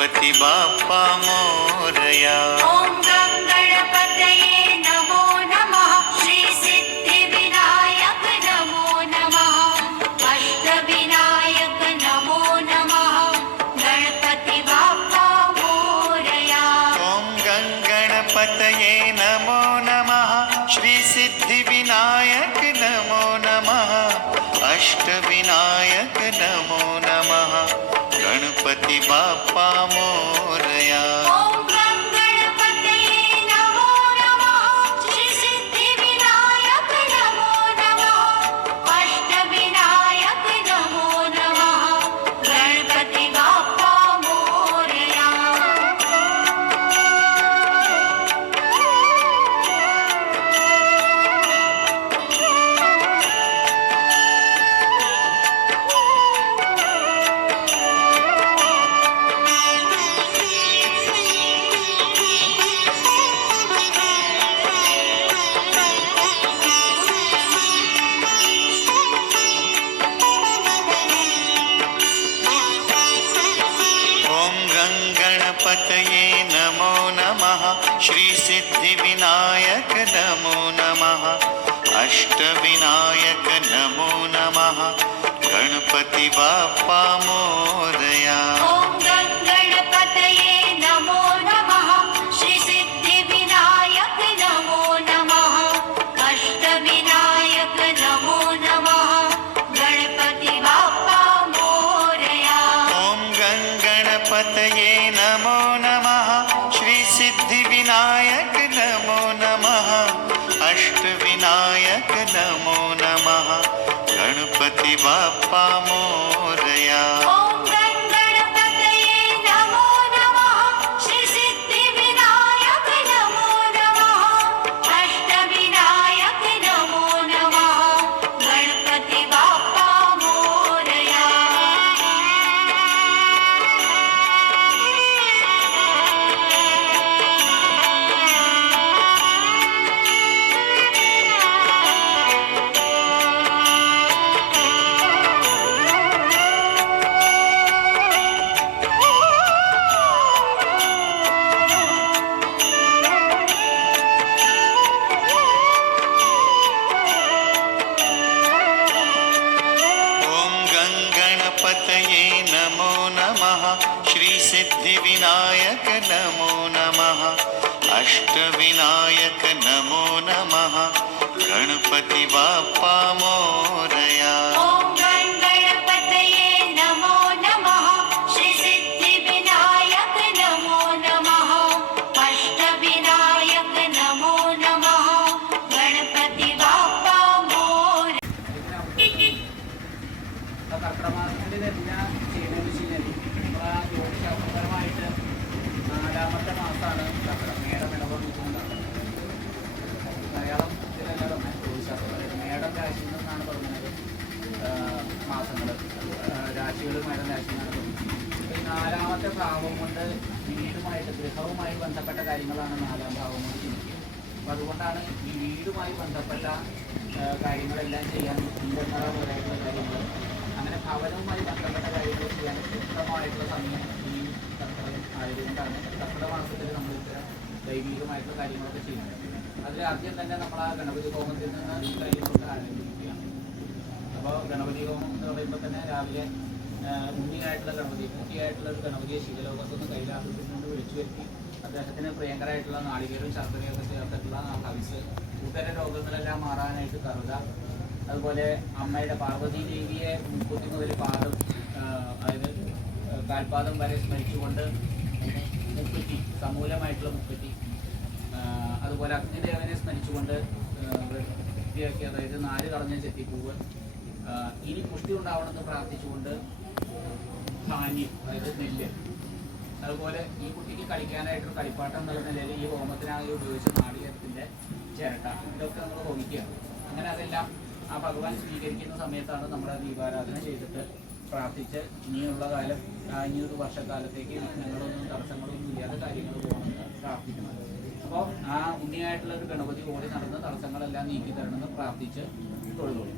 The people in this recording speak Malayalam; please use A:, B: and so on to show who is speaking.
A: गणपति बाप्पा मोरया।
B: ॐ गं गणपतये नमो नमः। श्रीसिद्धिविनायक नमो नमः। अष्टविनायक नमो नमः। गणपति बाप्पा मोरया।
A: ॐ नमो नमः। श्रीसिद्धिविनायक नमो नमः। अष्टविनायक नमो नमः। పాపమో गङ्गणपतये नमो नमः। श्रीसिद्धिविनायक नमो नमः। अष्टविनायक
B: श्रीसिद्धिविनायक नमो नमः। अष्टविनायक नमो नमः। गणपति बाप्पा मोरया।
A: ॐ
B: गं
C: നമ്മൾ ആ ജ്യോതിശാസ്ത്രപരമായിട്ട് മാസമാണ് മേടം ഇടപെടുന്നത്. മലയാളം ഇതിലല്ല പറഞ്ഞത് ജ്യോതിശാസ്ത്രപരമായിട്ട് മേടം രാശി എന്നാണ് പറഞ്ഞത്. മാസങ്ങൾ രാശികൾ മേടം രാശി എന്നാണ് നാലാമത്തെ ഭാവം കൊണ്ട് വീടുമായിട്ട് ഗൃഹവുമായി ബന്ധപ്പെട്ട കാര്യങ്ങളാണ് നാലാം ഭാവം കൊണ്ട് ചിന്തിക്കുക. അതുകൊണ്ടാണ് ഈ വീടുമായി ബന്ധപ്പെട്ട കാര്യങ്ങളെല്ലാം ചെയ്യാൻ ഇന്ദ്രനാള പോലെയുള്ള കാര്യങ്ങൾ അങ്ങനെ ഭവനവുമായി ബന്ധപ്പെട്ട കാര്യങ്ങൾ ചെയ്യാൻ ശക്തമായിട്ടുള്ള സമയം ഈ കർക്കിടകം ആയതുകൊണ്ടാണ്. കർക്കിടക മാസത്തിൽ നമ്മൾ ഇത്തരം ദൈവികമായിട്ടുള്ള കാര്യങ്ങളൊക്കെ ചെയ്യുന്നത്. അതിൽ ആദ്യം തന്നെ നമ്മൾ ആ ഗണപതി ഹോമത്തിൽ നിന്ന് ഈ കാര്യങ്ങളൊക്കെ ആരംഭിക്കുകയാണ്. അപ്പോൾ ഗണപതി ഹോമം എന്ന് പറയുമ്പോൾ തന്നെ രാവിലെ ഉണ്ണിയായിട്ടുള്ള ഗണപതി കുട്ടിയായിട്ടുള്ള ഒരു ഗണപതിയെ ശിവലോകത്തുനിന്ന് കൈലാസത്തിൽ നിന്ന് വിളിച്ചു വരുത്തി അദ്ദേഹത്തിന് പ്രിയങ്കരായിട്ടുള്ള നാളികേരും ശർക്കരയൊക്കെ ചേർത്തിട്ടുള്ള ആ ഹവിസ്. ഉത്തര രോഗങ്ങളെല്ലാം മാറാനായിട്ട് കറുക അതുപോലെ അമ്മയുടെ പാർവതി ദേവിയെ മുൻകൂട്ടി മുതൽ പാദം അതായത് കാൽപാദം വരെ സ്മരിച്ചുകൊണ്ട് മുക്കുറ്റി സമൂലമായിട്ടുള്ള മുക്കുറ്റി അതുപോലെ അഗ്നിദേവനെ സ്മരിച്ചുകൊണ്ട് വൃത്തിയാക്കി അതായത് നാല് കളഞ്ഞ ചെത്തിപ്പൂവ് ഇനി പുഷ്ടി ഉണ്ടാവണമെന്ന് പ്രാർത്ഥിച്ചുകൊണ്ട് ധാന്യം അതായത് നെല്ല്. അതുപോലെ ഈ കുട്ടിക്ക് കളിക്കാനായിട്ട് കളിപ്പാട്ടം എന്നുള്ള നിലയിൽ ഈ ഹോമത്തിനായി ഉപയോഗിച്ച നാടികത്തിന്റെ ചിരട്ട ഇതൊക്കെ നമ്മൾ ഹോമിക്കുക അങ്ങനെ അതെല്ലാം ആ ഭഗവാൻ സ്വീകരിക്കുന്ന സമയത്താണ് നമ്മുടെ ദീപാരാധന ചെയ്തിട്ട് പ്രാർത്ഥിച്ച് ഇനിയുള്ള കാലം ഇനിയൊരു വർഷക്കാലത്തേക്ക് വിഘ്നങ്ങളൊന്നും തടസ്സങ്ങളൊന്നും ഇല്ലാതെ കാര്യങ്ങൾ പോകണമെന്ന് പ്രാർത്ഥിക്കുന്നത് അപ്പോൾ ആ ഉണ്ണിയായിട്ടുള്ള ഒരു ഗണപതി ഓടി നടന്ന് തടസ്സങ്ങളെല്ലാം നീക്കി തരണമെന്ന് പ്രാർത്ഥിച്ച് തൊഴുതുള്ളൂ